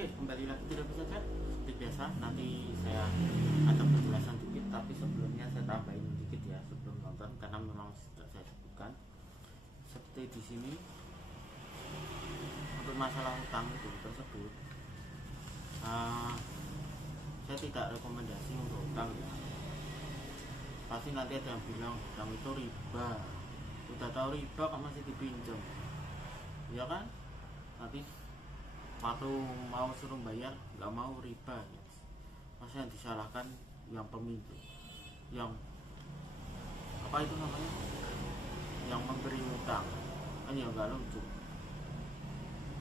Oke, kembali lagi tidak bisa chat seperti biasa. Nanti saya ada penjelasan dikit, tapi sebelumnya saya tambahin dikit ya sebelum nonton, karena memang sudah saya sebutkan. Seperti di sini untuk masalah hutang itu tersebut, saya tidak rekomendasi untuk hutang ya. Pasti nanti ada yang bilang hutang itu riba. Udah tahu riba kok masih dipinjam, ya kan? Nanti waktu mau suruh bayar nggak mau riba ya. Masa yang disalahkan yang peminjam, yang apa itu namanya, yang memberi utang, kan ya nggak lucu.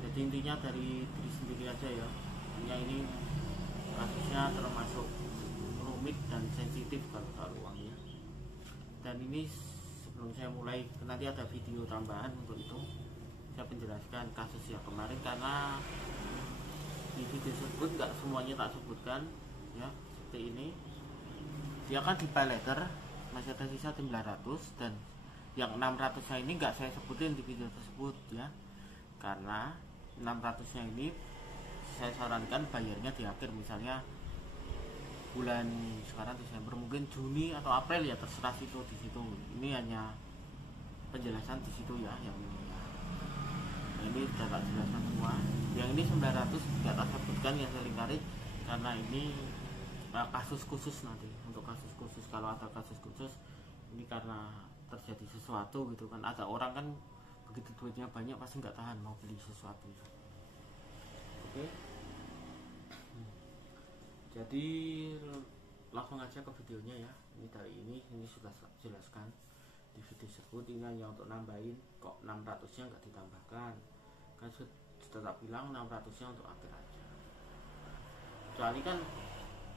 Jadi intinya dari diri sendiri aja ya. Hanya ini kasusnya termasuk rumit dan sensitif kalau soal uang ya. Dan ini sebelum saya mulai, nanti ada video tambahan untuk itu, saya penjelaskan kasus yang kemarin, karena di video tersebut nggak semuanya tak sebutkan ya. Seperti ini, dia kan di pay letter masih ada sisa 900, dan yang 600 nya ini nggak saya sebutin di video tersebut ya, karena 600 nya ini saya sarankan bayarnya di akhir, misalnya bulan sekarang Desember, mungkin Juni atau April ya, terserah situ di situ. Ini hanya penjelasan di situ ya, yang ini ya. Nah, ini sudah tak jelaskan semua. Yang ini 900 tidak tak sebutkan yang seringkali, karena ini kasus khusus. Nanti untuk kasus khusus, kalau ada kasus khusus ini karena terjadi sesuatu gitu kan, ada orang kan begitu duitnya banyak pasti nggak tahan mau beli sesuatu. Oke, jadi langsung aja ke videonya ya. Ini dari ini sudah jelaskan di video tersebut. Ini hanya untuk nambahin, kok 600 nya nggak ditambahkan, kan sudah tak bilang 600 nya untuk akhir aja. Kecuali kan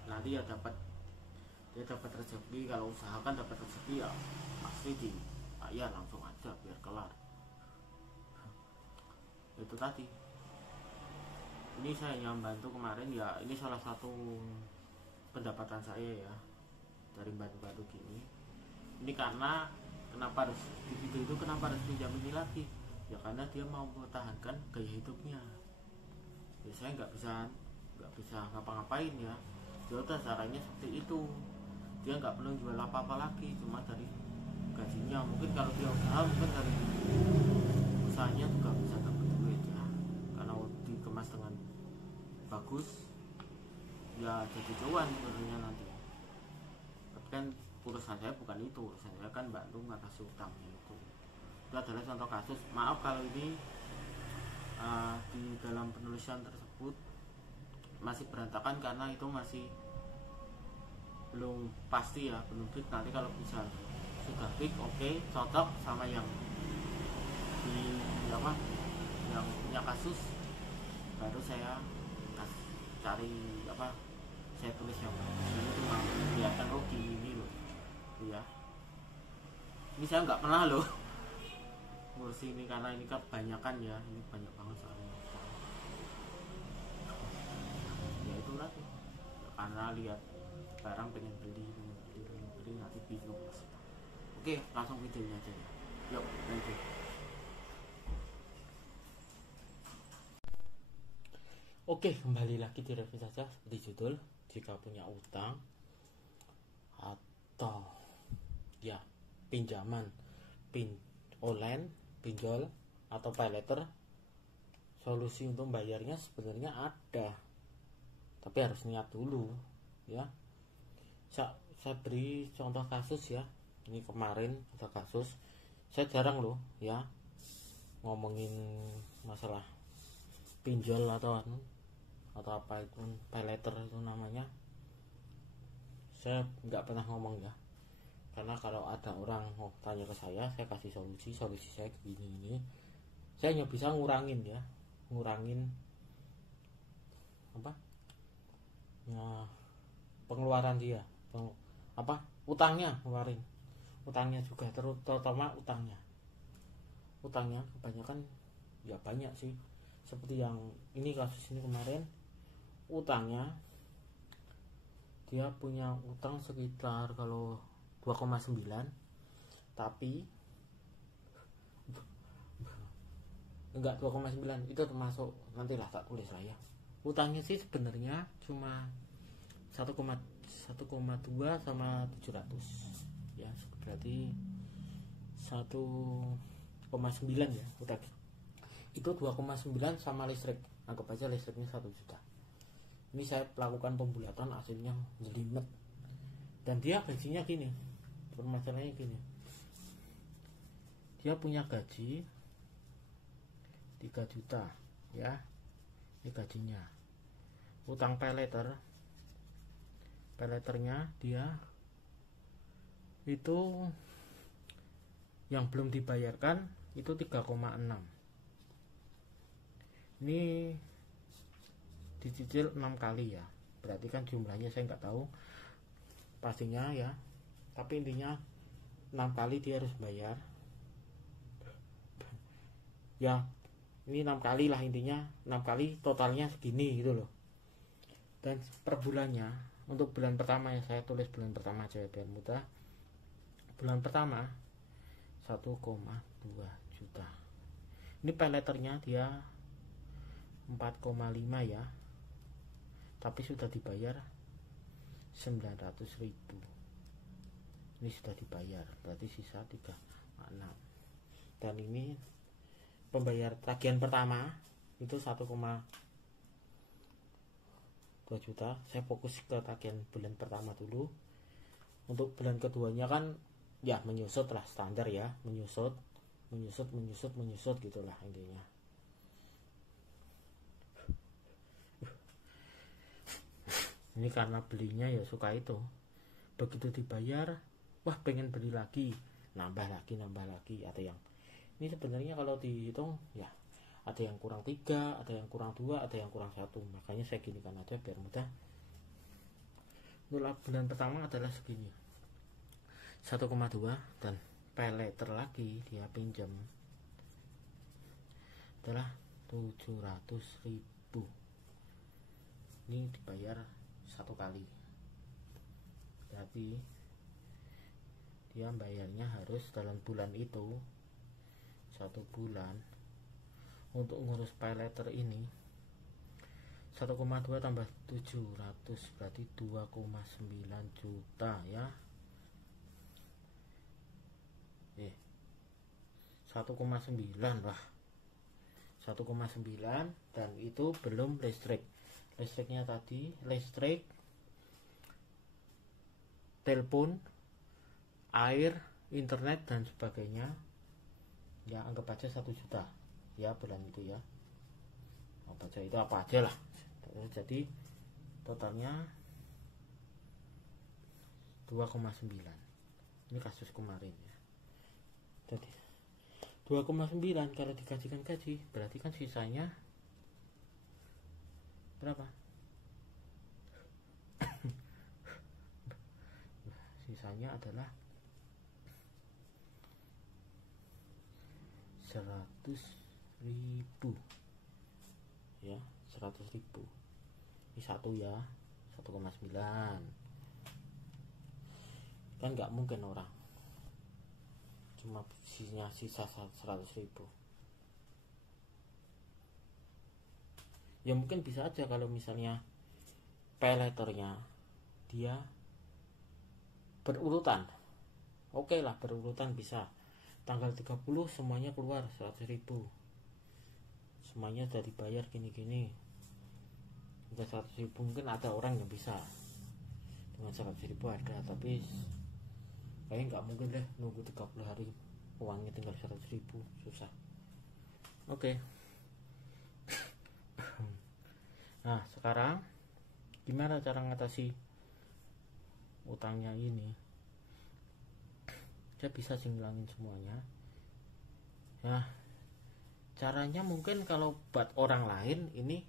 nanti ya dia dapat rezeki, kalau usahakan dapat rezeki ya pasti ya langsung aja biar kelar. Itu tadi, ini saya yang bantu kemarin ya, ini salah satu pendapatan saya ya dari bantu-bantu gini. Ini karena kenapa harus di video itu, kenapa harus pinjam ini lagi ya, karena dia mau mempertahankan gaya hidupnya ya. Saya nggak bisa ngapa-ngapain ya, dia udah caranya seperti itu. Dia nggak perlu jual apa-apa lagi, cuma dari gajinya. Mungkin kalau dia usaha, mungkin dari usahanya juga bisa dapat duit ya, karena dikemas dengan bagus ya, jadi cuan sebenarnya nanti. Tapi kan urusan saya bukan itu, urusan saya kan bantu ngatasi utangnya itu. Itu adalah contoh kasus. Maaf kalau ini di dalam penulisan tersebut masih berantakan, karena itu masih belum pasti ya, belum fix. Nanti kalau bisa sudah fix, oke, cocok sama yang di apa, yang punya kasus, baru saya cari apa, saya tulis yang ini cuma kelihatan oh gini ini loh ya. Ini saya nggak pernah loh ngurus ini, karena ini kebanyakan ya, ini banyak banget soalnya ya. Itu lagi ya, karena lihat barang pengen beli nanti bingung. Oke, langsung videonya aja ya. Yuk, lanjut. Oke, kembali lagi di review saja seperti judul. Jika punya utang atau ya pinjaman online, pinjol atau pay letter, solusi untuk bayarnya sebenarnya ada, tapi harus niat dulu ya. Saya beri contoh kasus ya. Ini kemarin ada kasus, saya jarang loh ya ngomongin masalah pinjol atau apa itu pay letter itu namanya. Saya nggak pernah ngomong ya, karena kalau ada orang tanya ke saya kasih solusi saya begini ini. Saya hanya bisa ngurangin apa ya, pengeluaran dia, utangnya, ngeluarin utangnya juga, terutama utangnya kebanyakan ya banyak sih. Seperti yang ini, kasus ini kemarin, utangnya dia punya utang sekitar kalau 2,9, tapi enggak 2,9 itu termasuk, nantilah tak tulis lah ya, Utangnya sih sebenarnya cuma 1,2 sama 700 ya, berarti 1,9 ya utang. Itu 2,9 sama listrik, anggap aja listriknya 1 juta. Ini saya lakukan pembulatan, hasilnya jelimet. Dan dia gajinya gini, permasalahannya gini, dia punya gaji 3 juta ya, ini gajinya. Utang peleternya dia itu yang belum dibayarkan itu 3,6. Ini dicicil 6 kali ya, berarti kan jumlahnya saya nggak tahu pastinya ya, tapi intinya 6 kali dia harus bayar ya. Ini 6 kali lah intinya, 6 kali totalnya segini gitu loh. Dan per bulannya, untuk bulan pertama ya, saya tulis bulan pertama aja biar mudah. Bulan pertama 1,2 juta. Ini peleternya dia 4,5 ya, tapi sudah dibayar 900.000. Ini sudah dibayar, berarti sisa 3,6. Dan ini pembayar tagihan pertama itu 1,2 juta. Saya fokus ke tagihan bulan pertama dulu. Untuk bulan keduanya kan ya menyusut lah, standar ya, menyusut gitulah intinya. Ini karena belinya ya suka itu, begitu dibayar wah pengen beli lagi, nambah lagi. Ada yang ini sebenarnya kalau dihitung ya, ada yang kurang 3, ada yang kurang 2, ada yang kurang 1. Makanya saya ginikan aja biar mudah. Untuk bulan pertama adalah segini 1,2, dan peleter lagi dia pinjam adalah 700.000. Ini dibayar 1 kali, berarti dia bayarnya harus dalam bulan itu 1 bulan. Untuk ngurus paylater ini 1,2 tambah 700 berarti 2,9 juta ya. 1,9 lah, 1,9. Dan itu belum listriknya tadi, listrik, telepon, air, internet dan sebagainya ya, anggap aja 1 juta ya bulan itu ya, anggap aja itu apa aja lah. Jadi totalnya 2,9. Ini kasus kemarin ya. Jadi 2,9 kalau dikasihkan gaji berarti kan sisanya berapa? Sisanya adalah 100.000 ya, 100.000. Ini satu ya, 1,9. Kan nggak mungkin orang cuma sisa 100.000 ya. Mungkin bisa aja kalau misalnya payletternya dia berurutan, oke lah, berurutan bisa. Tanggal 30 semuanya keluar 100.000, semuanya sudah dibayar gini-gini, udah 100.000. Mungkin ada orang yang bisa dengan 100.000 ada, tapi kayaknya nggak mungkin deh nunggu 30 hari uangnya tinggal 100.000, susah. Oke. Nah sekarang gimana cara ngatasi utangnya ini? Saya bisa ngilangin semuanya ya. Caranya mungkin kalau buat orang lain ini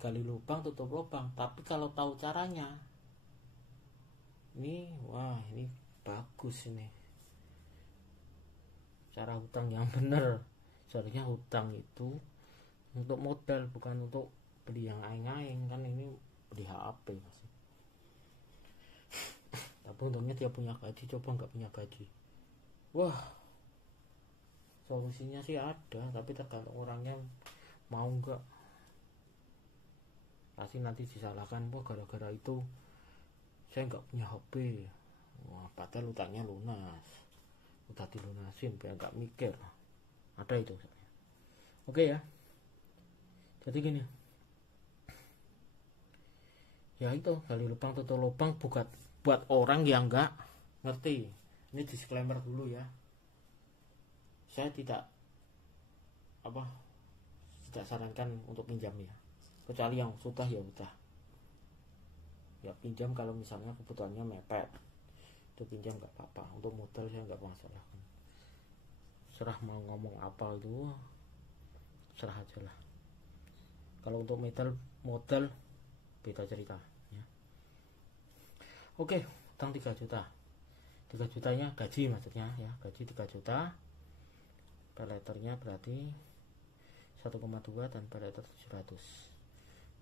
gali lubang tutup lubang, tapi kalau tahu caranya ini wah, ini bagus. Ini cara hutang yang bener. Seharusnya hutang itu untuk modal, bukan untuk beli yang aing-aing. Kan ini beli HP masih. Tapi untungnya dia punya gaji, coba nggak punya gaji, wah, solusinya sih ada, tapi tergantung orangnya mau nggak. pasti nanti disalahkan, wah gara-gara itu saya nggak punya HP. Wah, padahal utangnya lunas, udah dilunasin, biar nggak mikir. Ada itu. Oke ya, jadi gini ya, itu gali lubang tutup lubang buat orang yang nggak ngerti. Ini disclaimer dulu ya, saya tidak sarankan untuk pinjam ya, kecuali yang sudah ya udah ya pinjam. Kalau misalnya kebutuhannya mepet itu pinjam nggak apa-apa. Untuk modal saya nggak masalah, serah mau ngomong apa itu serah aja lah. Kalau untuk modal beda cerita ya. Oke, utang 3 juta. 3 jutanya gaji maksudnya ya, gaji 3 juta. Payletternya berarti 1,2 dan payletter 700.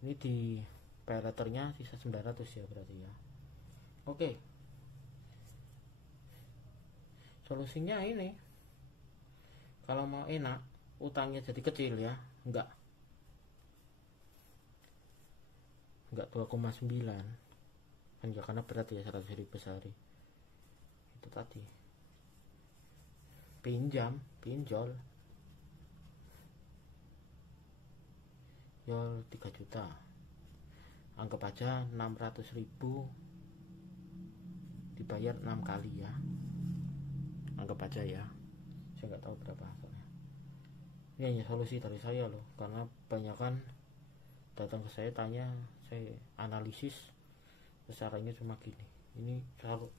Ini di payletternya sisa 900 ya berarti ya. Oke. Solusinya ini, kalau mau enak utangnya jadi kecil ya, enggak 2,9 kan ya, karena berat ya 100.000 sehari. Itu tadi pinjol yol 3 juta, anggap aja 600.000 dibayar 6 kali ya, anggap aja ya, saya nggak tahu berapa soalnya. Ini hanya solusi dari saya loh, karena banyak kan datang ke saya tanya, saya analisis besarannya cuma gini. Ini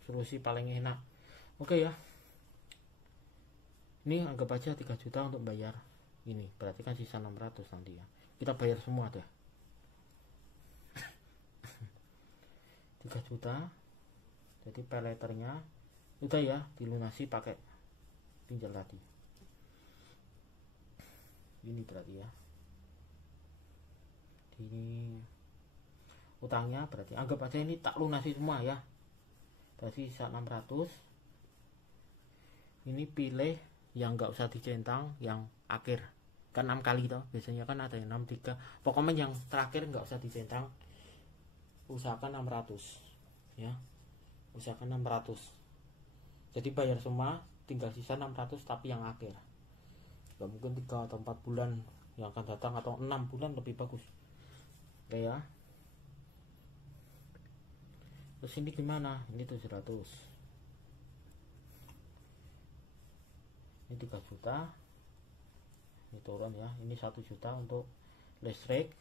solusi paling enak. Oke ya, ini anggap aja 3 juta untuk bayar ini, berarti kan sisa 600 nanti ya, kita bayar semua deh. 3 juta, jadi payletternya udah ya dilunasi pakai pinjol tadi. Ini berarti ya, ini utangnya berarti anggap aja ini tak lunasi semua ya, berarti sisa 600. Ini pilih yang nggak usah dicentang, yang akhir kan 6 kali toh biasanya kan ada yang 63, pokoknya yang terakhir nggak usah dicentang, usahakan 600 ya, usahakan 600. Jadi bayar semua, tinggal sisa 600 tapi yang akhir. Gak mungkin 3 atau 4 bulan yang akan datang, atau 6 bulan lebih bagus. Oke ya. Terus ini gimana? Ini 700. Ini 3 juta. Ini turun ya. Ini 1 juta untuk listrik.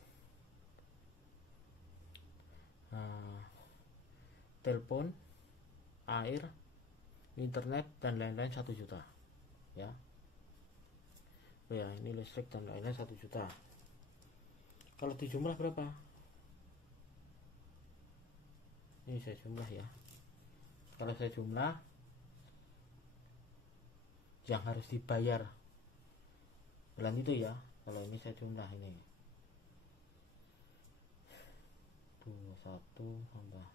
Nah, telepon, air, internet dan lain-lain 1 juta ya. Oh ya, ini listrik dan lain-lain 1 juta. Kalau dijumlah berapa? Ini saya jumlah ya. Kalau saya jumlah yang harus dibayar bulan itu ya, kalau ini saya jumlah ini 21 tambah,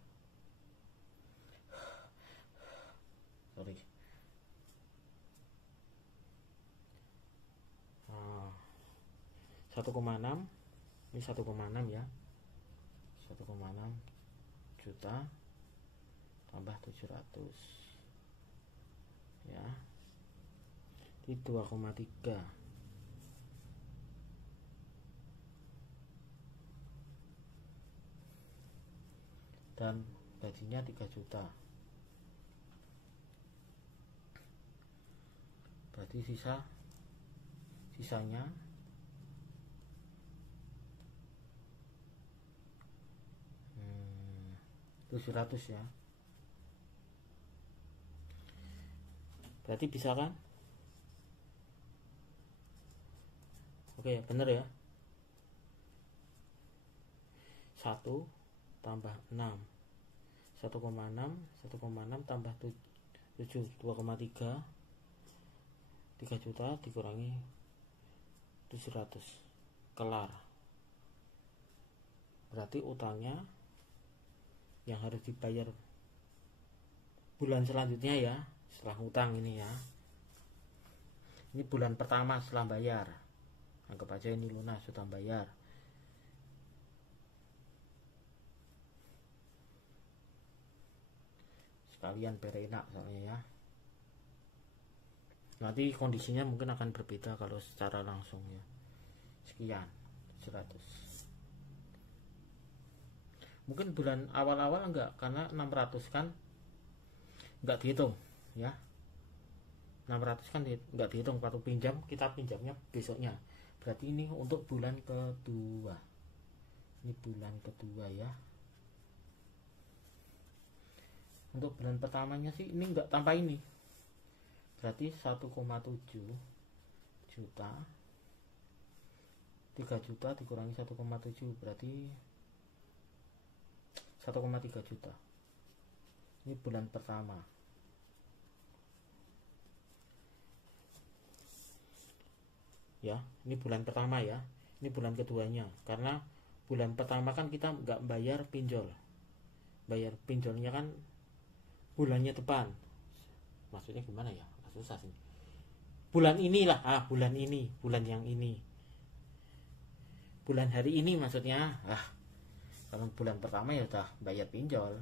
sorry, 1,6. Ini 1,6 ya, 1,6 juta tambah 700 ya, di 2,3. Dan gajinya 3 juta, berarti sisanya 700 ya. Berarti bisa kan? Oke, bener ya. 1 tambah 6, 1,6 tambah 7, 2,3, 3 juta dikurangi 700, kelar. Berarti utangnya yang harus dibayar bulan selanjutnya ya, setelah utang ini ya, ini bulan pertama setelah bayar, anggap aja ini lunas sudah bayar, sekalian biar enak soalnya ya. Nanti kondisinya mungkin akan berbeda kalau secara langsung ya. Sekian 100. Mungkin bulan awal-awal enggak, karena 600 kan enggak dihitung ya. 600 kan enggak dihitung waktu pinjam, kita pinjamnya besoknya. Berarti ini untuk bulan kedua. Ini bulan kedua ya. Untuk bulan pertamanya sih ini enggak tanpa ini. Berarti 1,7 juta. 3 juta dikurangi 1,7 berarti 1,3 juta. Ini bulan pertama. Ya, ini bulan pertama ya. Ini bulan keduanya. Karena bulan pertama kan kita nggak bayar pinjol. Bayar pinjolnya kan bulannya depan. Maksudnya gimana ya? Susah sih. Bulan inilah, bulan ini, bulan yang ini. Bulan hari ini maksudnya. Kalau bulan pertama ya udah bayar pinjol.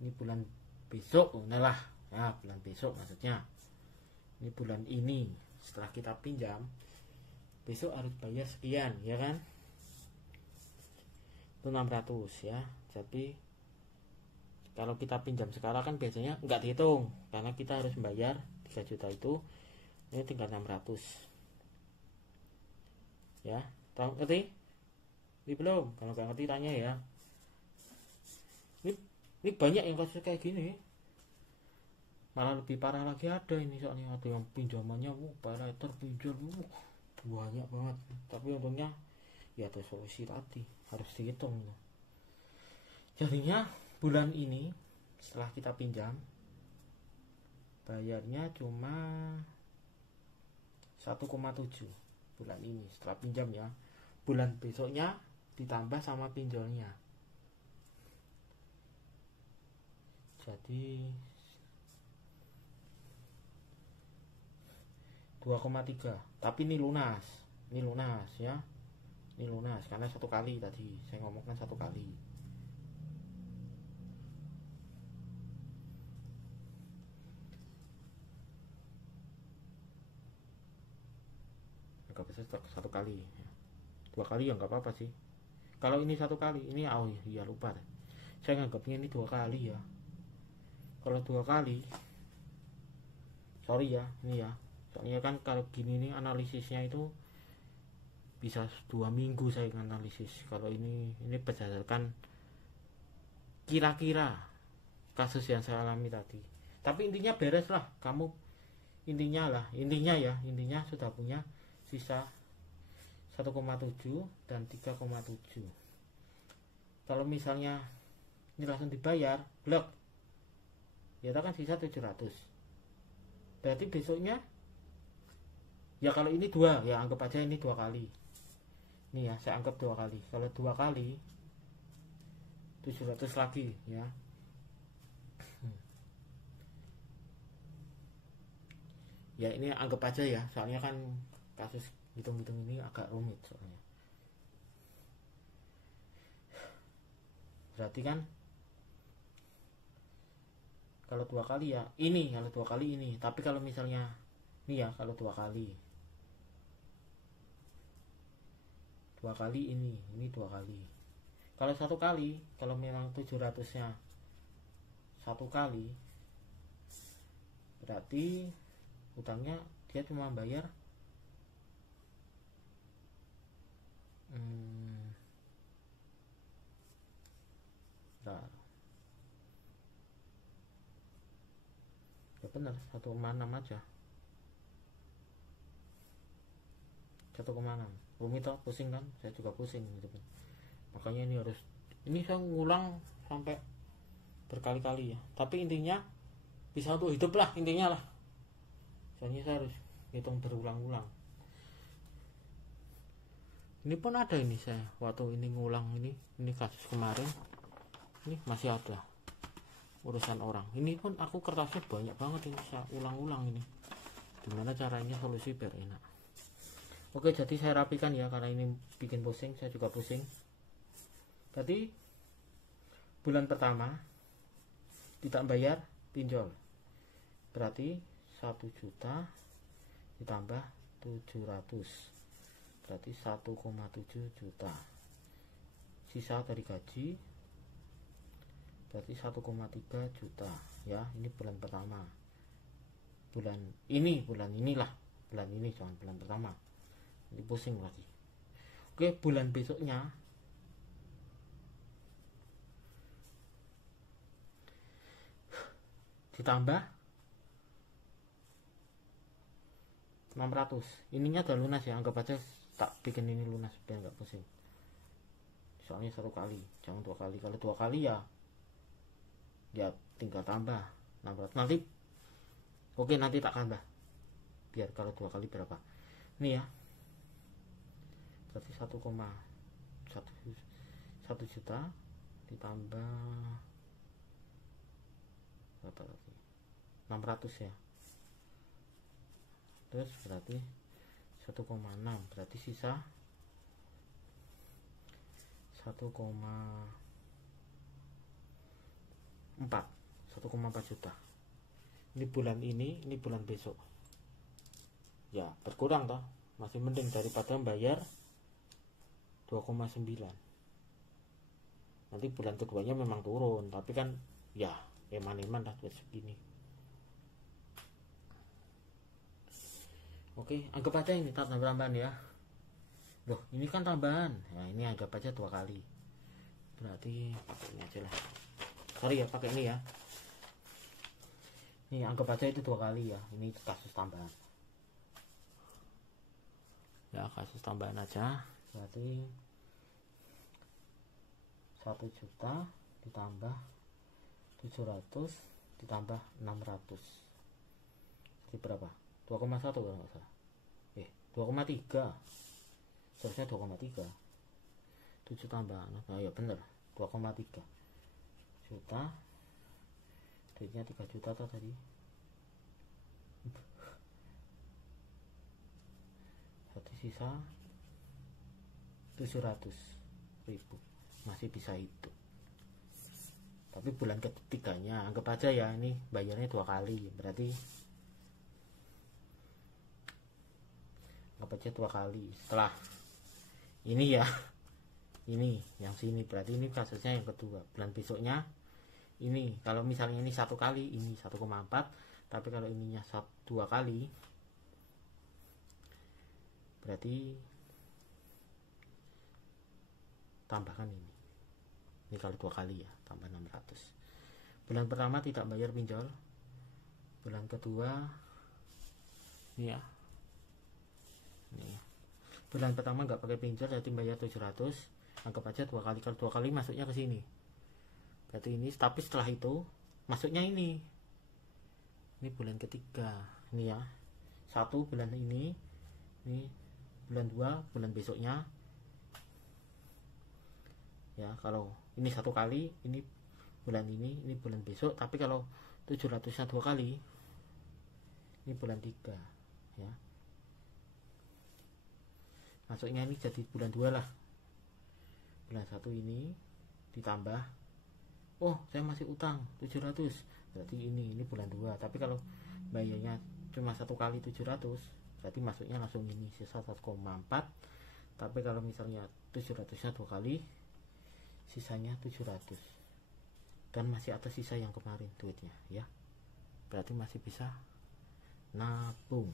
Ini bulan besok, nah bulan besok maksudnya. Ini bulan ini setelah kita pinjam, besok harus bayar sekian, ya kan? Itu 600 ya. Jadi kalau kita pinjam sekarang kan biasanya nggak dihitung karena kita harus membayar 3 juta itu. Ini tinggal 600 ya. Tahu ngerti? Ini belum? Kalau nggak ngerti tanya ya. Ini banyak yang kasus kayak gini. Malah lebih parah lagi ada ini, soalnya ada yang pinjamannya parah terpinjol banyak banget. Tapi untungnya ya ada solusi tadi, harus dihitung. Jadinya bulan ini setelah kita pinjam bayarnya cuma 1,7 bulan ini setelah pinjam ya. Bulan besoknya ditambah sama pinjolnya, jadi 2,3. Tapi ini lunas ya. Ini lunas karena satu kali tadi saya ngomongkan satu kali. Agak besar satu kali. 2 kali ya nggak apa-apa sih. Kalau ini satu kali, ini iya lupa deh. Saya nganggapnya ini 2 kali ya. Kalau 2 kali, sorry ya, ini ya. Soalnya kan kalau gini nih analisisnya itu bisa 2 minggu saya analisis. Kalau ini berdasarkan kira-kira kasus yang saya alami tadi. Tapi intinya beres lah, kamu intinya sudah punya sisa 1,7 dan 3,7. Kalau misalnya ini langsung dibayar blok, ya kan sisa 700. Berarti besoknya ya kalau ini 2 ya anggap aja ini 2 kali. Ini ya saya anggap 2 kali. Kalau 2 kali 700 lagi ya. Ya ini anggap aja ya, soalnya kan kasus hitung-hitung ini agak rumit soalnya. Berarti kan kalau 2 kali ya ini, kalau 2 kali ini. Tapi kalau misalnya ini ya, kalau 2 kali 2 kali ini 2 kali. Kalau 1 kali, kalau memang 700-nya 1 kali, berarti utangnya dia cuma bayar ya benar 1,6 aja. 1,6. Rumit toh, pusing kan? Saya juga pusing gitu kan. Makanya ini saya ngulang sampai berkali-kali ya. Tapi intinya bisa untuk hidup lah intinya lah. Soalnya saya harus hitung berulang-ulang. Ini pun ada ini saya waktu ini ngulang ini kasus kemarin. Ini masih ada urusan orang. Ini pun aku kertasnya banyak banget ini saya ulang-ulang ini. Gimana caranya solusi biar enak. Oke, jadi saya rapikan ya karena ini bikin pusing, saya juga pusing. Tadi bulan pertama tidak bayar pinjol, berarti 1 juta ditambah 700, berarti 1,7 juta. Sisa dari gaji berarti 1,3 juta ya. Ini bulan pertama, bulan inilah bulan ini, jangan bulan pertama, ini pusing lagi. Oke, bulan besoknya ditambah 600. Ininya udah lunas ya, anggap aja tak bikin ini lunas biar nggak pusing. Soalnya 1 kali, jangan 2 kali. Kalau 2 kali ya tinggal tambah 600 nanti. Oke, nanti tak tambah biar kalau 2 kali berapa. Ini ya, berarti 1 juta ditambah berapa lagi, 600 ya. Terus berarti 1,6, berarti sisa 1,4 juta. Ini bulan ini bulan besok ya, berkurang toh, masih mending daripada bayar 2,9. Nanti bulan keduanya memang turun, tapi kan ya eman-eman dah duit segini. Oke, anggap aja ini tambahan ya. Loh, ini kan tambahan. Nah, ini anggap aja 2 kali. Berarti pakai ini aja lah. Sorry ya, pakai ini ya. Ini anggap aja itu 2 kali ya. Ini kasus tambahan. Ya, kasus tambahan aja. Berarti 1 juta ditambah 700 ditambah 600. Jadi berapa? 2,1 kalau nggak salah. 2,3. Seharusnya 2,3. 7 tambah, nah ya bener, 2,3 juta. Duitnya 3 juta tadi. Berarti sisa 700.000, masih bisa hidup. Tapi bulan ketiganya anggap aja ya, ini bayarnya 2 kali, berarti anggap aja 2 kali. Setelah ini ya, ini yang sini, berarti ini kasusnya yang kedua. Bulan besoknya ini, kalau misalnya ini 1 kali, ini 1,4, tapi kalau ininya 2 kali, berarti tambahkan ini kalau 2 kali ya, tambah 600. Bulan pertama tidak bayar pinjol, bulan kedua ini ya, ini bulan pertama nggak pakai pinjol, jadi bayar 700. Anggap aja 2 kali, kalau 2 kali masuknya ke sini, berarti ini. Tapi setelah itu masuknya ini bulan ketiga, ini ya, 1 bulan ini bulan 2 bulan besoknya ya. Kalau ini 1 kali, ini bulan ini bulan besok. Tapi kalau 700-nya 2 kali, ini bulan 3 ya. Masuknya ini jadi bulan 2 lah. Bulan 1 ini ditambah, oh saya masih utang 700, berarti ini bulan 2. Tapi kalau bayarnya cuma 1 kali 700, berarti masuknya langsung ini, sisa 1,4. Tapi kalau misalnya 700-nya 2 kali, sisanya 700, dan masih ada sisa yang kemarin duitnya ya. Berarti masih bisa nabung,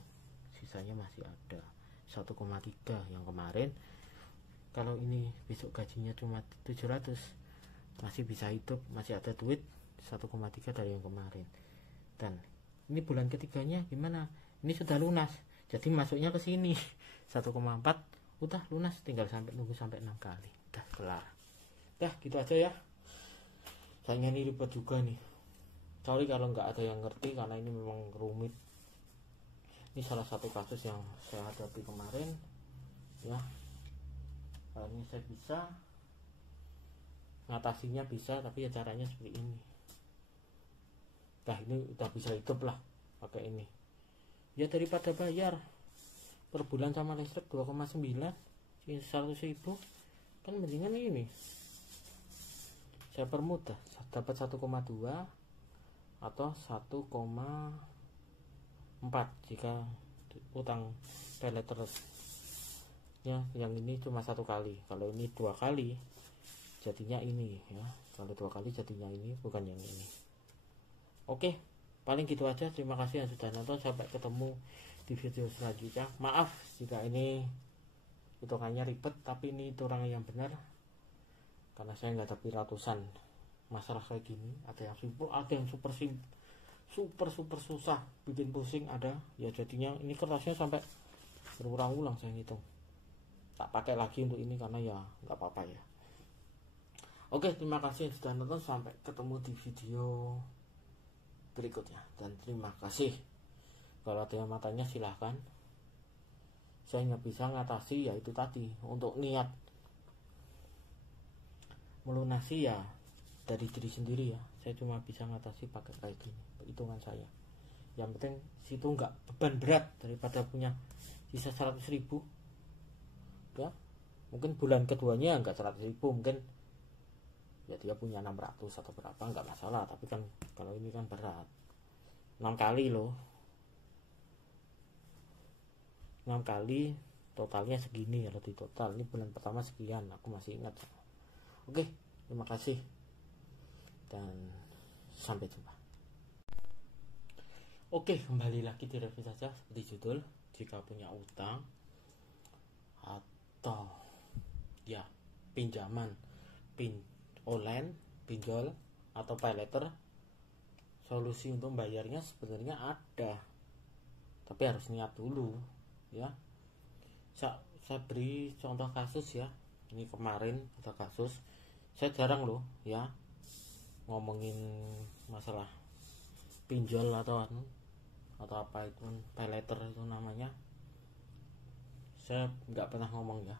sisanya masih ada 1,3 yang kemarin. Kalau ini besok gajinya cuma 700, masih bisa hidup, masih ada duit 1,3 dari yang kemarin. Dan ini bulan ketiganya gimana? Ini sudah lunas, jadi masuknya ke sini 1,4 udah lunas, tinggal nunggu sampai 6 kali, udah kelar. Dah gitu aja ya. Sayangnya ini ribet juga nih. Sorry kalau nggak ada yang ngerti, karena ini memang rumit. Ini salah satu kasus yang saya hadapi kemarin ya. Ini saya bisa ngatasinya, bisa, tapi ya caranya seperti ini. Nah ini udah bisa hidup lah pakai ini ya, daripada bayar per bulan sama listrik 2,9 100.000, kan mendingan ini saya permudah, dapat 1,2 atau 1,4 jika utang pay later ya. Yang ini cuma 1 kali, kalau ini 2 kali jadinya ini ya, kalau 2 kali jadinya ini, bukan yang ini. Oke, paling gitu aja. Terima kasih yang sudah nonton, sampai ketemu di video selanjutnya. Maaf jika ini hitungannya ribet, tapi ini hitungan yang benar karena saya nggak tapi ratusan masalah kayak gini. Ada yang simpel, ada yang super susah, bikin pusing ada ya. Jadinya ini kertasnya sampai berulang-ulang saya hitung, tak pakai lagi untuk ini karena ya nggak apa-apa ya. Oke, terima kasih yang sudah nonton, sampai ketemu di video berikutnya, dan terima kasih. Kalau ada yang matanya silahkan, saya nggak bisa ngatasi ya itu tadi, untuk niat melunasi ya dari diri sendiri ya. Saya cuma bisa ngatasi pakai kayak gini, hitungan saya. Yang penting situ nggak beban berat, daripada punya sisa 100.000 ya. Mungkin bulan keduanya nggak 100.000, mungkin ya dia punya 600 atau berapa, nggak masalah. Tapi kan kalau ini kan berat, 6 kali loh, 6 kali totalnya segini. Kalau di total ini bulan pertama sekian, aku masih ingat. Oke, terima kasih dan sampai jumpa. Oke, kembali lagi di review saja seperti judul. Jika punya utang atau ya pinjaman online, pinjol atau pay later, solusi untuk bayarnya sebenarnya ada, tapi harus niat dulu ya. Saya beri contoh kasus ya. Ini kemarin ada kasus, saya jarang loh ya ngomongin masalah pinjol atau apa itu pay later itu namanya. Saya nggak pernah ngomong ya,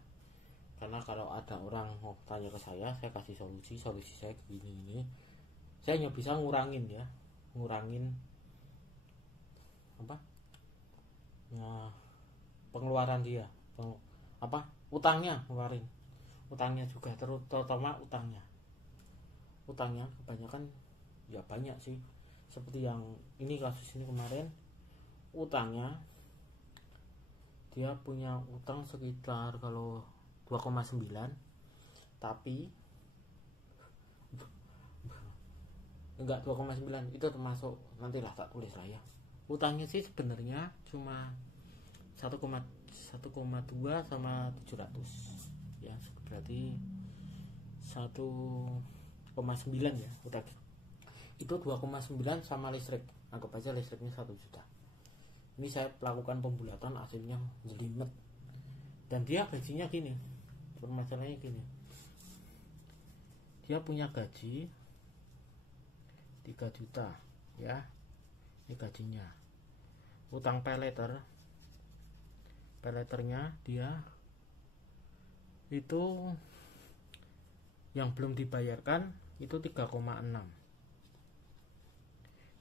karena kalau ada orang mau tanya ke saya kasih solusi saya begini. Saya hanya bisa ngurangin apa ya, pengeluaran dia, utangnya, ngeluarin utangnya juga, terutama utangnya kebanyakan ya banyak sih. Seperti yang ini, kasus ini kemarin, utangnya dia punya utang sekitar kalau 2,9, tapi enggak 2,9 itu termasuk, nantilah tak tulis lah ya. Utangnya sih sebenarnya cuma 1,2 sama 700 ya, berarti 1,9 ya utang. Itu 2,9 sama listrik, anggap aja listriknya 1 juta. Ini saya lakukan pembulatan, hasilnya jelimet. Dan dia gajinya gini, permasalahannya gini, dia punya gaji 3 juta ya, ini gajinya. Utang pay letternya dia itu yang belum dibayarkan itu 3,6.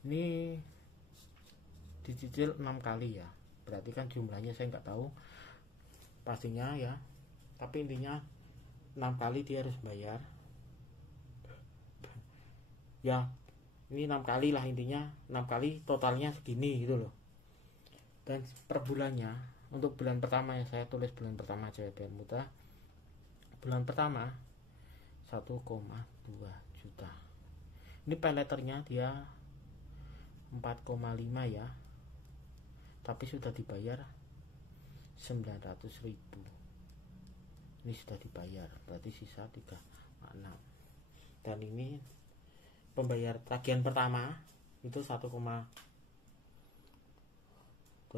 Ini dicicil 6 kali ya, berarti kan jumlahnya saya nggak tahu pastinya ya, tapi intinya 6 kali dia harus bayar ya. Ini 6 kali lah intinya, 6 kali totalnya segini gitu loh. Dan per bulannya, untuk bulan pertama yang saya tulis bulan pertama aja biar mudah, bulan pertama 1,2 juta. Ini pay letternya dia 4,5 ya, tapi sudah dibayar 900.000. Ini sudah dibayar, berarti sisa 3,6. Dan ini pembayar tagihan pertama itu 1,2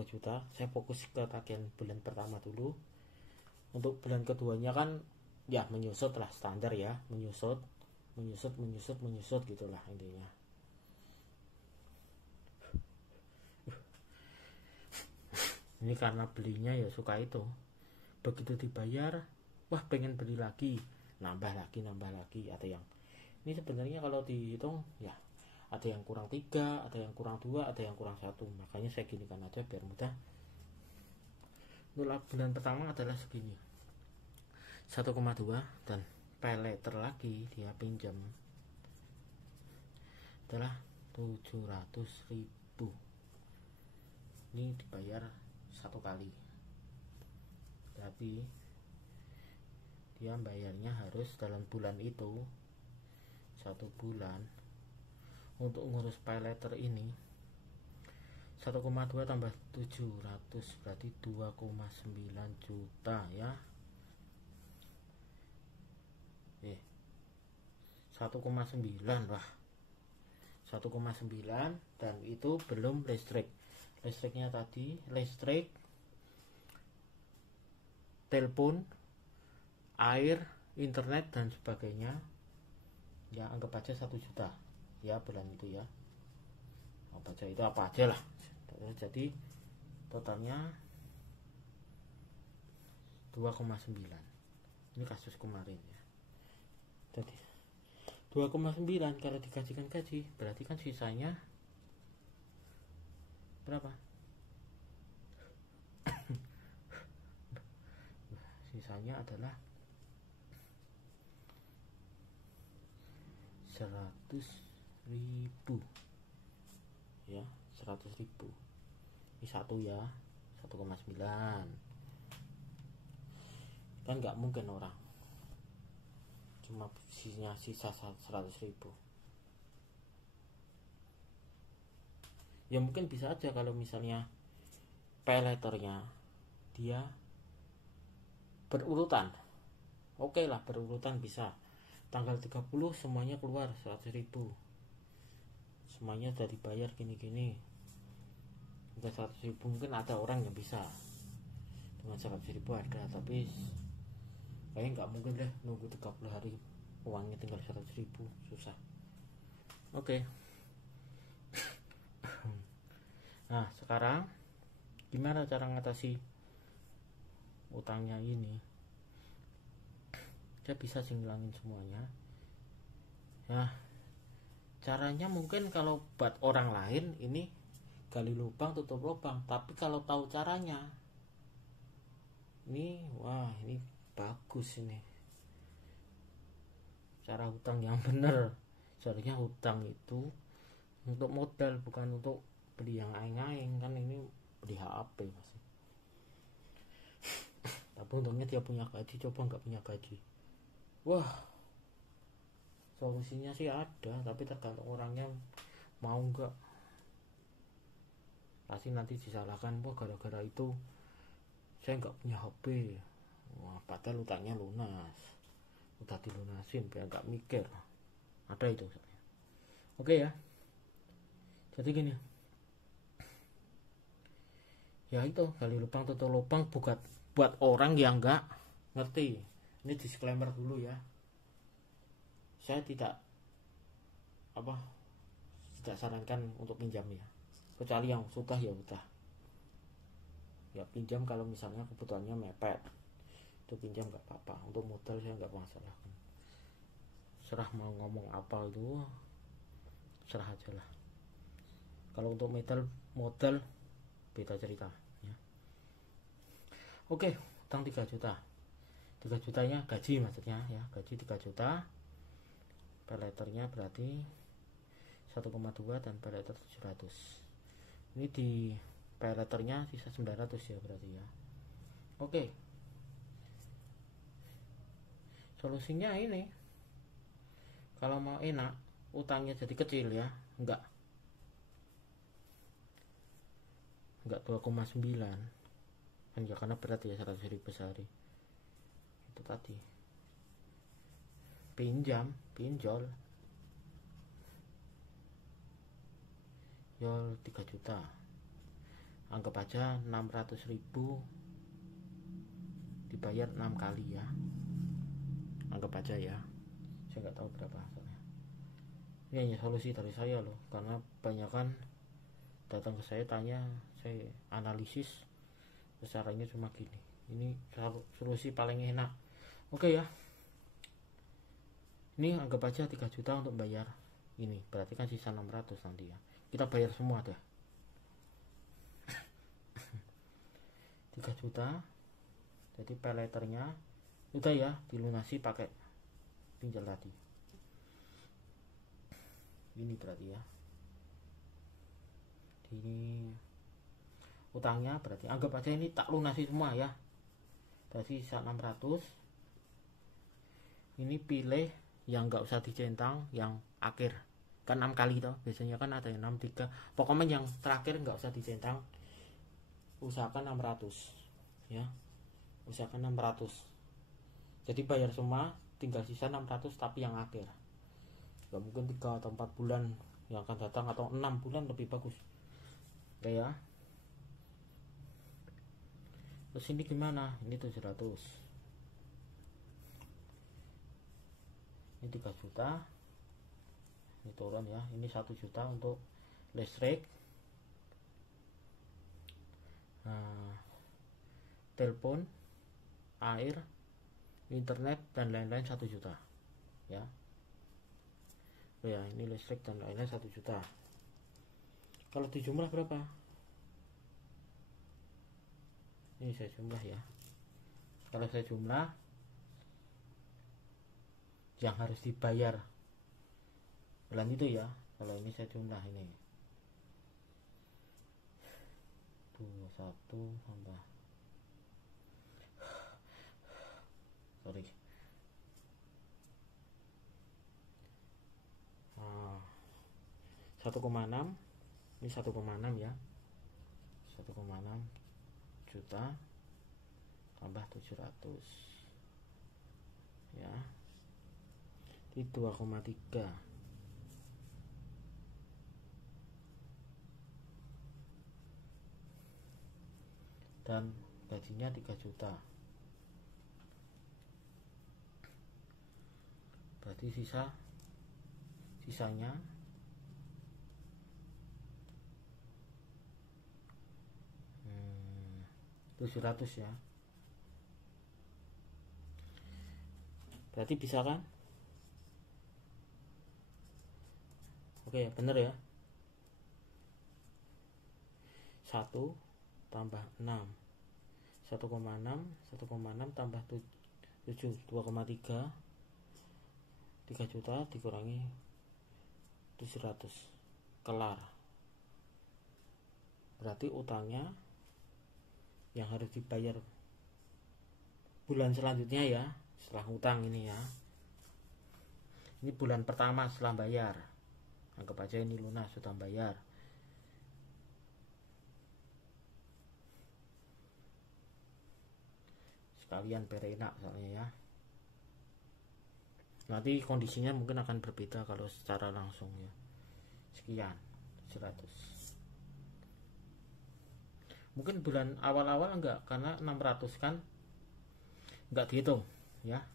juta. Saya fokus ke tagihan bulan pertama dulu. Untuk bulan keduanya kan ya menyusut lah, standar ya, menyusut gitulah intinya. Ini karena belinya ya suka itu, begitu dibayar wah pengen beli lagi, nambah lagi. Ada yang ini sebenarnya kalau dihitung ya, ada yang kurang 3, ada yang kurang 2, ada yang kurang 1. Makanya saya ginikan aja biar mudah. Untuk bulan pertama adalah segini 1,2, dan pay letter lagi dia pinjam adalah 700.000. Ini dibayar satu kali, tapi dia bayarnya harus dalam bulan itu, 1 bulan. Untuk ngurus pay letter ini 1,2 tambah 700 berarti 2,9 juta ya. 1,9 lah, 1,9, dan itu belum listrik. Listriknya tadi, listrik, telepon, air, internet dan sebagainya ya, anggap aja 1 juta ya bulan itu ya. Apa aja itu, apa aja lah. Jadi totalnya 2,9. Ini kasus kemarin ya. Jadi 2,9 kalau dikajikan gaji berarti kan sisanya berapa? Sisanya adalah 100.000 ya, 100.000. Ini satu ya, 1,9. Kan nggak mungkin orang cuma sisa 100.000. Ya mungkin bisa aja kalau misalnya pay letternya dia berurutan, oke lah, berurutan bisa. Tanggal 30 semuanya keluar 100.000, semuanya sudah dibayar gini-gini, udah 100.000. Mungkin ada orang yang bisa dengan 100.000 ada, tapi kayaknya nggak mungkin deh nunggu 30 hari uangnya tinggal 100.000, susah. Oke. Nah sekarang gimana cara ngatasi utangnya ini? Dia bisa sih ngilangin semuanya ya. Caranya mungkin kalau buat orang lain ini gali lubang tutup lubang, tapi kalau tahu caranya ini, wah ini bagus ini cara hutang yang bener. Seharusnya hutang itu untuk modal, bukan untuk beli yang aing-aing. Kan ini beli HP masih. Tapi untungnya dia punya gaji, coba nggak punya gaji, wah solusinya sih ada, tapi tergantung orangnya mau nggak. Pasti nanti disalahkan, wah gara-gara itu saya nggak punya HP. Wah padahal utangnya lunas, udah dilunasin, biar nggak mikir. Ada itu. Oke ya, jadi gini ya, itu gali lubang tutup lubang buat orang yang nggak ngerti. Ini disclaimer dulu ya, saya tidak sarankan untuk pinjam ya, kecuali yang sudah ya udah ya pinjam. Kalau misalnya kebutuhannya mepet itu pinjam nggak apa-apa. Untuk modal saya nggak masalah, serah mau ngomong apa itu, serah aja lah. Kalau untuk modal beda cerita ya. Oke, utang 3 juta. 3 jutanya gaji maksudnya ya, gaji 3 juta. Pay letternya berarti 1,2 dan pay letter 700. Ini di pay letternya sisa 900 ya berarti ya. Oke. Solusinya ini, kalau mau enak utangnya jadi kecil ya, enggak 2,9 kan ya, karena berat ya 100.000 sehari. Itu tadi pinjol yol 3 juta, anggap aja 600.000 dibayar 6 kali ya, anggap aja ya, saya nggak tahu berapa soalnya. Ini hanya solusi dari saya loh, karena banyak kan datang ke saya tanya, saya analisis, caranya cuma gini. Ini solusi paling enak. Oke ya, ini anggap aja 3 juta untuk bayar ini, berarti kan sisa 600 nanti ya, kita bayar semua deh. 3 juta, jadi pay letternya udah ya dilunasi pakai pinjol tadi. Ini berarti ya ini utangnya, berarti anggap aja ini tak lunasi semua ya, berarti sisa 600. Ini pilih yang nggak usah dicentang, yang akhir kan 6 kali toh, biasanya kan ada yang 63, pokoknya yang terakhir nggak usah dicentang, usahakan 600 ya, usahakan 600. Jadi bayar semua, tinggal sisa 600 tapi yang akhir. Gak mungkin 3 atau 4 bulan yang akan datang, atau 6 bulan lebih bagus. Oke ya. Terus ini gimana? Ini 700. Ini 3 juta. Ini turun ya. Ini 1 juta untuk listrik. Nah, telepon, air, internet dan lain-lain 1 juta ya. Oh ya, ini listrik dan lain-lain 1 juta. Kalau dijumlah berapa? Ini saya jumlah ya. Kalau saya jumlah yang harus dibayar bulan itu ya, kalau ini saya jumlah ini 21 tambah, sorry, 1,6. Ini 1,6 ya, 1,6 juta tambah 700 ya, ini 2,3. Dan gajinya 3 juta, berarti sisanya 700 ya. Berarti bisa kan? Oke, bener ya. 1 tambah 6, 1,6 tambah 7, 2,3, 3 juta dikurangi 700, kelar. Berarti utangnya yang harus dibayar bulan selanjutnya ya, setelah utang ini ya. Ini bulan pertama setelah bayar, anggap aja ini lunas, sudah bayar. Sekalian perenak soalnya ya. Nanti kondisinya mungkin akan berbeda kalau secara langsung ya. Sekian 700. Mungkin bulan awal-awal enggak, karena 600 kan enggak dihitung ya.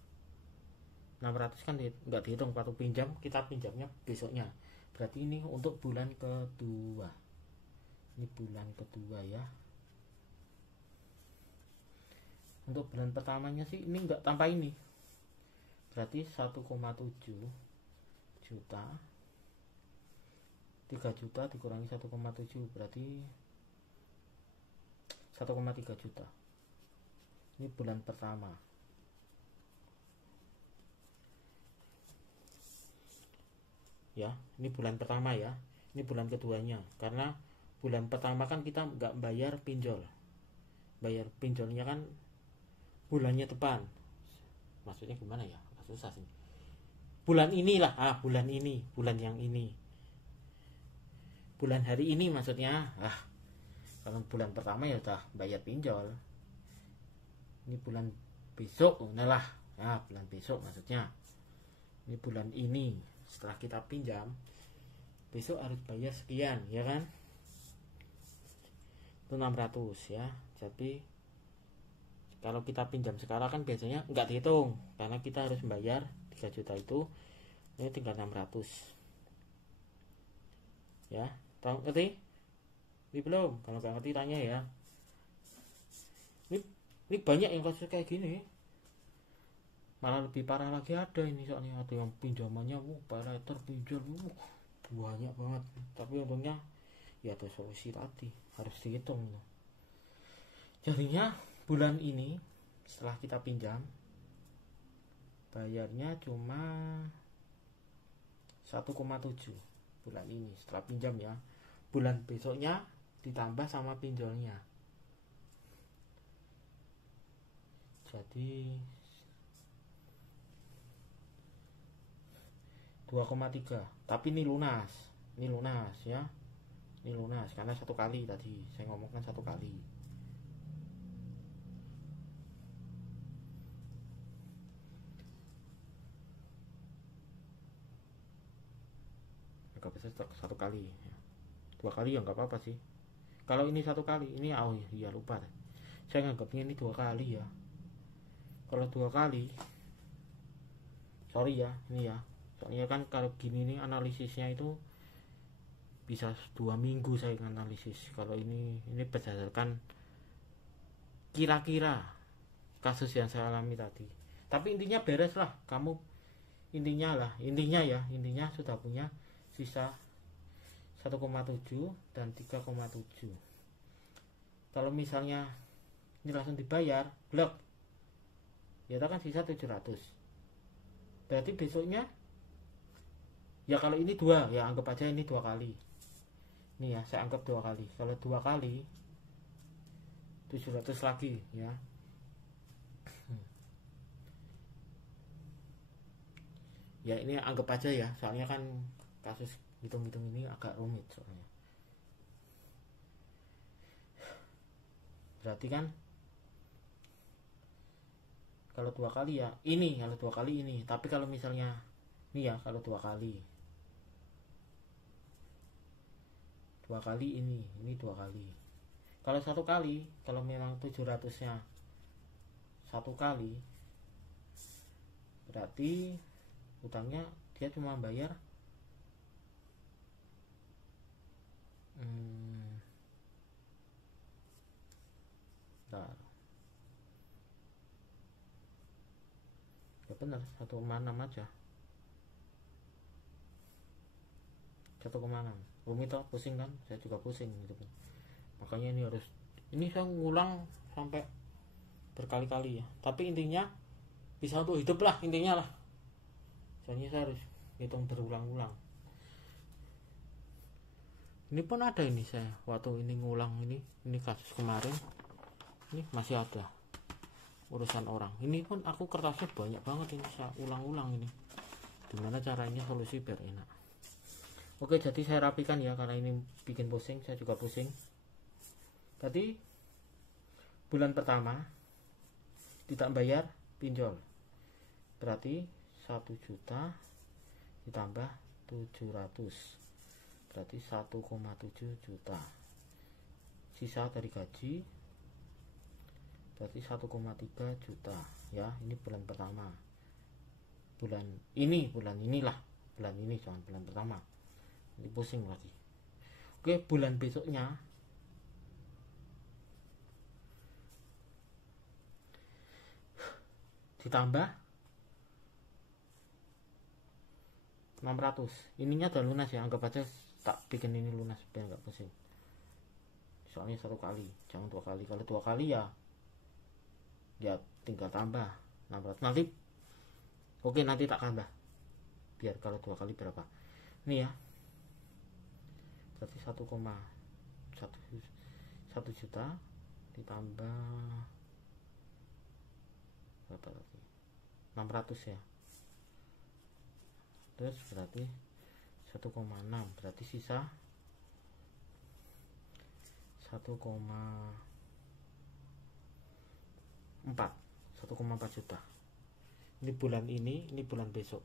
600 kan enggak dihitung waktu pinjam, kita pinjamnya besoknya. Berarti ini untuk bulan kedua. Ini bulan kedua ya. Untuk bulan pertamanya sih ini enggak tanpa ini. Berarti 1,7 juta, 3 juta dikurangi 1,7 berarti 1,3 juta. Ini bulan pertama. Ya, ini bulan pertama ya. Ini bulan keduanya. Karena bulan pertama kan kita nggak bayar pinjol. Bayar pinjolnya kan bulannya depan. Maksudnya gimana ya? Susah sih. Bulan inilah, bulan ini, bulan yang ini. Bulan hari ini maksudnya. Kalau bulan pertama ya udah bayar pinjol. Ini bulan besok, nah bulan besok maksudnya. Ini bulan ini setelah kita pinjam, besok harus bayar sekian, ya kan? Itu 600 ya. Jadi kalau kita pinjam sekarang kan biasanya nggak dihitung, karena kita harus bayar 3 juta itu. Ini tinggal 600 ya. Tahu ngerti? Ini belum? Kalau nggak ngerti tanya ya. Ini banyak yang kasus kayak gini. Malah lebih parah lagi ada ini, soalnya ada yang pinjamannya parah terpinjol banyak banget. Tapi untungnya ya ada solusi tadi, harus dihitung. Jadinya bulan ini setelah kita pinjam bayarnya cuma 1,7 bulan ini setelah pinjam ya. bulan besoknya ditambah sama pinjolnya. Jadi 2,3. Tapi ini lunas ya. Ini lunas karena satu kali tadi saya ngomongkan satu kali. Agak besar satu kali ya. 2 kali ya nggak apa-apa sih. Kalau ini satu kali, ini oh iya lupa. Saya nganggapnya ini 2 kali ya. Kalau 2 kali, sorry ya, ini ya. Soalnya kan kalau gini nih analisisnya itu bisa 2 minggu saya analisis. Kalau ini berdasarkan kira-kira kasus yang saya alami tadi. Tapi intinya beres lah. Kamu intinya sudah punya sisa 1,7 dan 3,7. Kalau misalnya ini langsung dibayar, blok, ya kan sisa 700. Berarti besoknya, ya kalau ini 2, ya anggap aja ini 2 kali. Ini ya, saya anggap 2 kali. Kalau 2 kali 700 lagi ya. Ya ini anggap aja ya, soalnya kan kasus hitung-hitung ini agak rumit soalnya. Berarti kan kalau 2 kali ya ini, kalau 2 kali ini. Tapi kalau misalnya ini ya, kalau 2 kali 2 kali ini 2 kali. Kalau 1 kali, kalau memang 700-nya 1 kali, berarti utangnya dia cuma bayar bentar. Ya benar 1,6 aja. 1,6. Rumit toh, pusing kan? Saya juga pusing gitu. Makanya ini saya ngulang sampai berkali-kali ya. Tapi intinya bisa untuk hidup lah, intinya lah. Soalnya saya harus hitung berulang-ulang. Ini pun ada ini saya waktu ini ngulang ini kasus kemarin. Ini masih ada urusan orang. Ini pun aku kertasnya banyak banget ini, saya ulang-ulang ini. Gimana caranya solusi biar enak. Oke, jadi saya rapikan ya karena ini bikin pusing, saya juga pusing. Tadi bulan pertama tidak bayar pinjol. Berarti 1 juta ditambah 700. Berarti 1,7 juta. Sisa dari gaji berarti 1,3 juta ya. Ini bulan pertama. Bulan ini jangan bulan pertama. Ini pusing lagi. Oke, bulan besoknya ditambah 600. Ininya udah lunas ya, anggap aja tak bikin ini lunas biar nggak pusing. Soalnya 1 kali, jangan 2 kali. Kalau 2 kali ya tinggal tambah 600 nanti. Oke, nanti tak tambah biar kalau 2 kali berapa. Ini ya, berarti 1 juta ditambah berapa lagi, 600 ya. Terus berarti 1,6, berarti sisa 1,4 juta. Ini bulan ini bulan besok.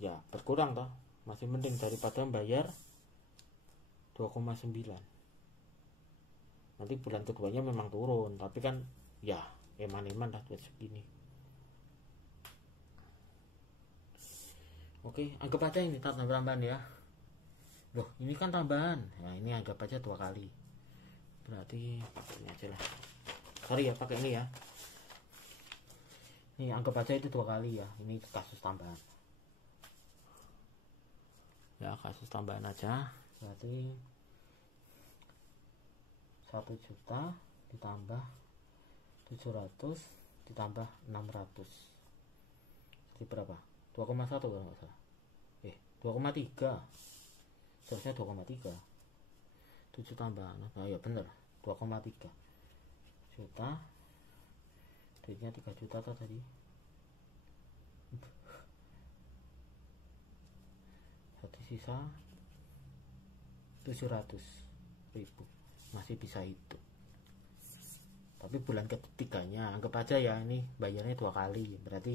Ya berkurang toh, masih mending daripada bayar 2,9. Nanti bulan keduanya memang turun, tapi kan ya eman-eman lah duit segini. Oke, anggap aja ini tambahan ya. Loh, ini kan tambahan. Nah, ini anggap aja 2 kali. Berarti pakai ini aja lah. Sorry ya, pakai ini ya. Ini anggap aja itu 2 kali ya. Ini kasus tambahan. Ya, kasus tambahan aja. Berarti 1 juta ditambah 700 ditambah 600. Jadi berapa? 2,1 kalau nggak salah. 2,3. seharusnya 2,3. 7 tambah ya bener 2,3 juta, duitnya 3 juta toh tadi. Jadi sisa 700.000 masih bisa hidup. Tapi bulan ketiganya anggap aja ya, ini bayarnya 2 kali, berarti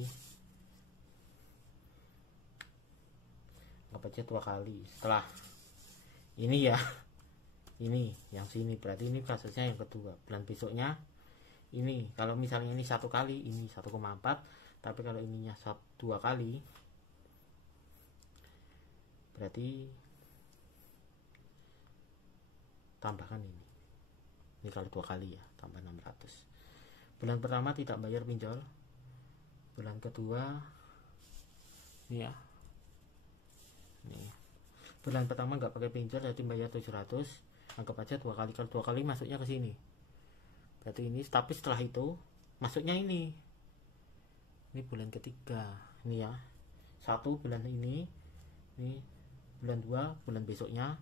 anggap aja 2 kali setelah ini ya. Ini yang sini berarti ini kasusnya yang kedua. Bulan besoknya ini, kalau misalnya ini 1 kali, ini 1,4, tapi kalau ininya 2 kali berarti tambahkan ini kalau 2 kali ya, tambah 600. Bulan pertama tidak bayar pinjol, bulan kedua ini ya, nih bulan pertama nggak pakai pinjol jadi bayar 700. Anggap aja 2 kali, kalau 2 kali masuknya ke sini berarti ini, tapi setelah itu masuknya ini bulan ketiga ini ya, 1 bulan ini bulan 2 bulan besoknya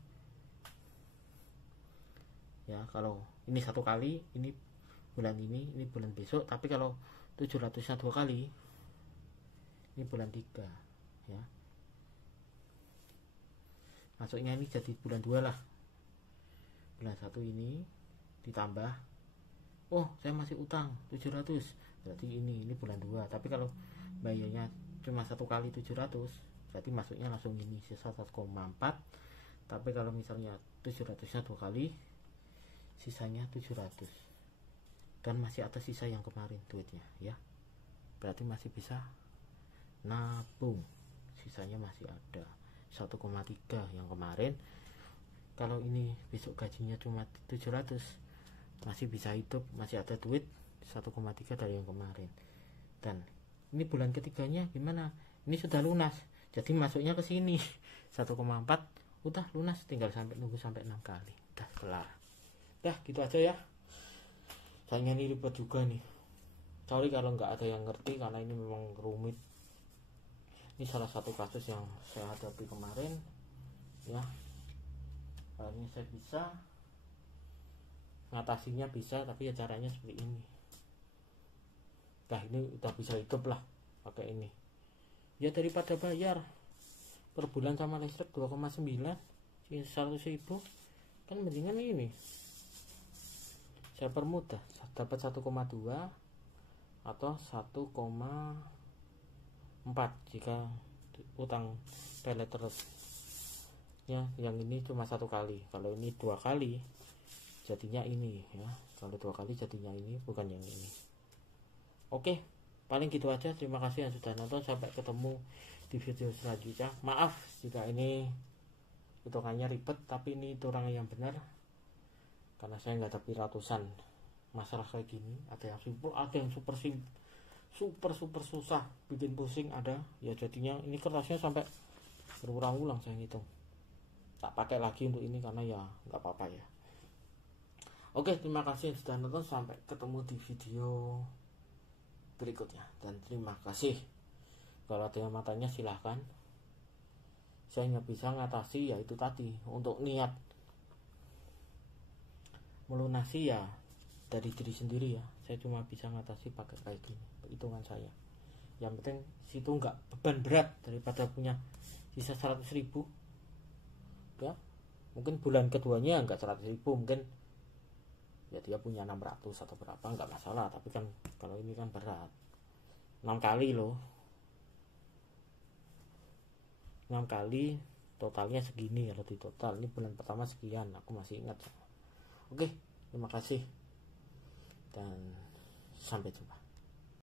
ya. Kalau ini 1 kali, ini bulan ini bulan besok, tapi kalau 700-nya 2 kali ini bulan 3 ya, masuknya ini jadi bulan 2 lah. Bulan 1 ini ditambah, oh saya masih utang 700, berarti ini bulan 2, tapi kalau bayarnya cuma 1 kali 700 berarti masuknya langsung ini sisa 1,4. Tapi kalau misalnya 700-nya 2 kali, sisanya 700, dan masih ada sisa yang kemarin duitnya ya, berarti masih bisa nabung, sisanya masih ada 1,3 yang kemarin. Kalau ini besok gajinya cuma 700, masih bisa hidup, masih ada duit 1,3 dari yang kemarin. Dan ini bulan ketiganya gimana? Ini sudah lunas, jadi masuknya ke sini 1,4 udah lunas, tinggal nunggu sampai 6 kali, udah kelar. Dah gitu aja ya. Sayangnya ini ribet juga nih, sorry kalau nggak ada yang ngerti karena ini memang rumit. Ini salah satu kasus yang saya hadapi kemarin ya. Ini saya bisa ngatasinya, bisa, tapi ya caranya seperti ini. Nah ini udah bisa hidup lah pakai ini ya, daripada bayar per bulan sama listrik 2,9 100.000, kan mendingan ini saya permudah, dapat 1,2 atau 1,4 jika utang pelet terus ya. Yang ini cuma 1 kali, kalau ini 2 kali jadinya ini ya, kalau 2 kali jadinya ini, bukan yang ini. Oke, paling gitu aja. Terima kasih yang sudah nonton, sampai ketemu di video selanjutnya. Maaf jika ini hitungannya ribet, tapi ini hitungan yang benar karena saya nggak tapi ratusan masalah kayak gini. Ada yang simpel, ada yang super susah, bikin pusing ada ya. Jadinya ini kertasnya sampai berulang-ulang saya hitung, tak pakai lagi untuk ini karena ya nggak apa-apa ya. Oke, terima kasih sudah nonton, sampai ketemu di video berikutnya, dan terima kasih. Kalau ada yang matanya silahkan, saya nggak bisa ngatasi ya itu tadi, untuk niat melunasi ya dari diri sendiri ya. Saya cuma bisa ngatasi pakai kayak gini, hitungan saya. Yang penting situ nggak beban berat, daripada punya sisa 100.000 ya. Mungkin bulan keduanya nggak 100.000, mungkin ya dia punya 600 atau berapa, nggak masalah. Tapi kan kalau ini kan berat, 6 kali loh, 6 kali totalnya segini. Kalau di total ini bulan pertama sekian, aku masih ingat. Oke, terima kasih dan sampai jumpa.